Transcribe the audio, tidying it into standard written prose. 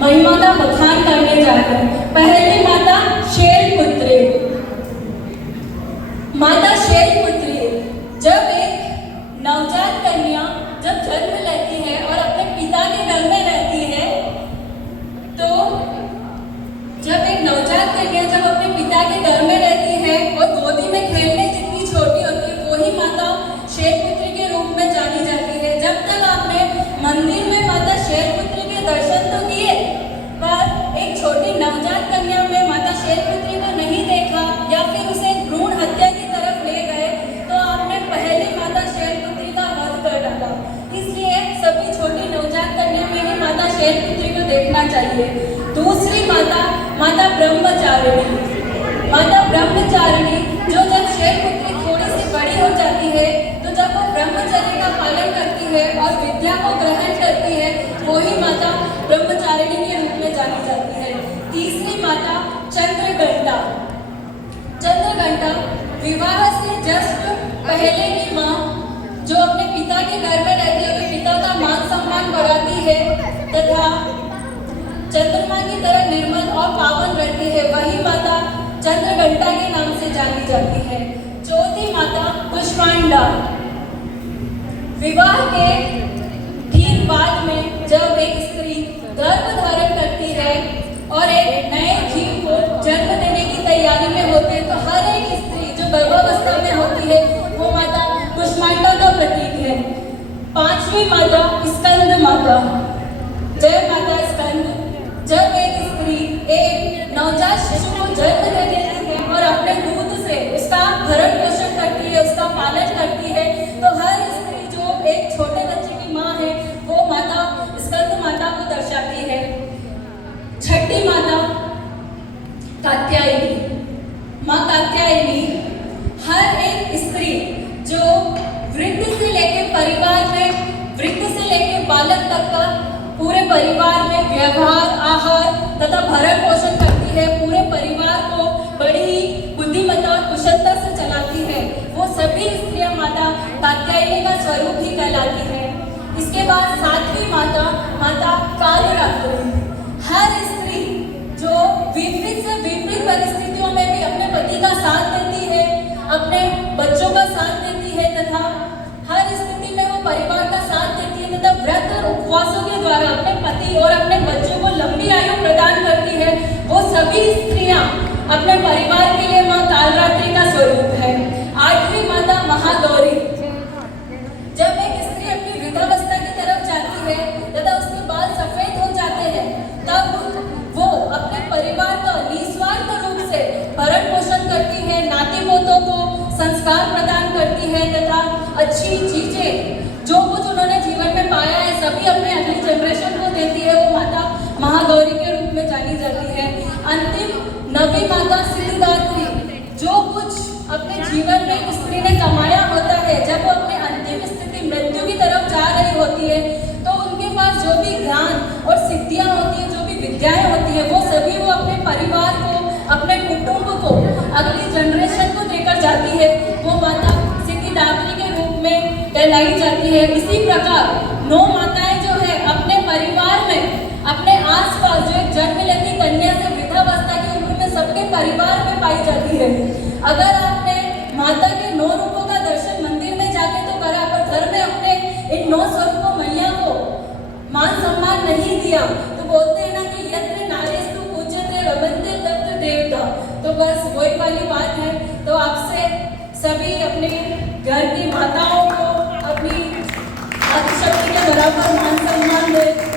महिमा का बखान करने जा रहे हैं। पहली माता शैलपुत्री। माता शैलपुत्री जब एक नवजात कन्या जब जन्म लेती है और अपने पिता के घर में रहती है, तो जब एक नवजात कन्या जब अपने पिता के घर में रहती है और गोदी में खेलने जितनी छोटी होती है, वही माता शैलपुत्री के रूप में जानी जाती है। जब तक आपने मंदिर में माता शैलपुत्री के दर्शन तो किए, पर एक छोटी नवजात कन्या में माता शैलपुत्री को नहीं देखा या फिर उसे भ्रूण हत्या की तरफ ले गए, तो आपने पहली माता शैलपुत्री का वध कर डाला। इसलिए सभी छोटी नवजात कन्या में ही माता शैलपुत्री को देखना चाहिए। दूसरी माता, माता ब्रह्मचारिणी। माता ब्रह्मचारिणी जो जब शैलपुत्री थोड़ी सी बड़ी हो जाती है, तो जब वो ब्रह्मचर्य का पालन करती है और विद्या को ग्रहण करती है, वही माता ब्रह्मचारिणी के रूप में जानी जाती है। तीसरी माता चंद्रघंटा। चंद्रघंटा विवाह से जस्ट पहले की माँ जो अपने पिता के घर में रहती है, पिता का मान सम्मान बढ़ाती है तथा चंद्रमा की तरह निर्मल और पावन रहती है, वही माता चंद्रघंटा के नाम से जानी जाती है। चौथी माता कुष्मांडा। विवाह के ठीक बाद में जब एक स्त्री गर्भ धारण करती है और एक नए जीव को जन्म देने की तैयारी में होती है, तो हर एक स्त्री जो गर्भावस्था में होती है वो माता कुष्मांडा का प्रतीक है। पांचवी माता स्कंद माता। जय माता स्कंद। जब एक स्त्री एक नवजात शिशु को जन्म दे देती है और अपने दूध से उसका भरण पोषण करती है, उसका पालन करती है, तो हर स्त्री जो एक छोटे बच्चे की माँ है वो माता स्कंद माता को दर्शाती है। छठी माता कात्यायनी। माँ कात्यायनी हर एक स्त्री जो वृद्ध से लेकर परिवार में, वृद्ध से लेकर बालक तक का पूरे परिवार में व्यवहार, आहार तथा भरण पोषण करती है, पूरे परिवार को बड़ी ही बुद्धिमत्ता और कुशलता से चलाती है, वो सभी स्त्रियां माता कात्यायनी का स्वरूप ही कहलाती है। इसके बाद सातवीं माता, माता कालरात्रि। हर स्त्री जो विपरीत से विपरीत परिस्थितियों में भी अपने पति का साथ देती है, अपने बच्चों का साथ देती है तथा हर स्थिति में वो परिवार का साथ देती है तथा व्रत और उपवासों के द्वारा अपने पति और अपने बच्चों को लंबी आयु प्रदान करती है, वो सभी स्त्रियां अपने परिवार के लिए माँ कालरात्रि का स्वरूप है। आठवीं माता महागौरी। जब एक स्त्री अपनी वृद्धावस्था की तरफ जाती है तथा उसके बाल सफेद हो जाते हैं, तब वो अपने परिवार का निस्वार्थ रूप से भरण पोषण करती है, नाती पोतों को संस्कार प्रदान करती है तथा अच्छी चीजें जो कुछ उन्होंने जीवन में पाया है सभी अपने अगली जनरेशन को देती है, वो माता महागौरी के रूप में जानी जाती है। अंतिम नवी माता सिद्धिदात्री। जो कुछ अपने जीवन में स्त्री ने कमाया होता है, जब वो अपने अंतिम स्थिति मृत्यु की तरफ जा रही होती है, तो उनके पास जो भी ज्ञान और सिद्धियां होती है, जो भी विद्याएं होती है, वो सभी वो अपने परिवार को, अपने कुटुंब को, अगली जनरेशन को देकर जाती है, वो माता सिद्धिदात्री के रूप में कहलाई जाती है। इसी प्रकार 9 माताएं जो है अपने परिवार में, अपने आसपास जो एक जन्म लेती कन्या से वृद्धावस्था की उम्र में सबके परिवार में पाई जाती है। अगर आपने माता के 9 रूपों का दर्शन मंदिर में जाके तो करा, पर घर में अपने इन 9 स्वरूपों मैया को मान सम्मान नहीं दिया, तो बोलते हैं ना कि यत्र नारीस्तु पूज्यते रमन्ते तत्र देवता। तो बस वही वाली बात है। तो आपसे सभी अपने घर की माताओं को अपनी आदिशक्ति के बराबर मान सम्मान दे।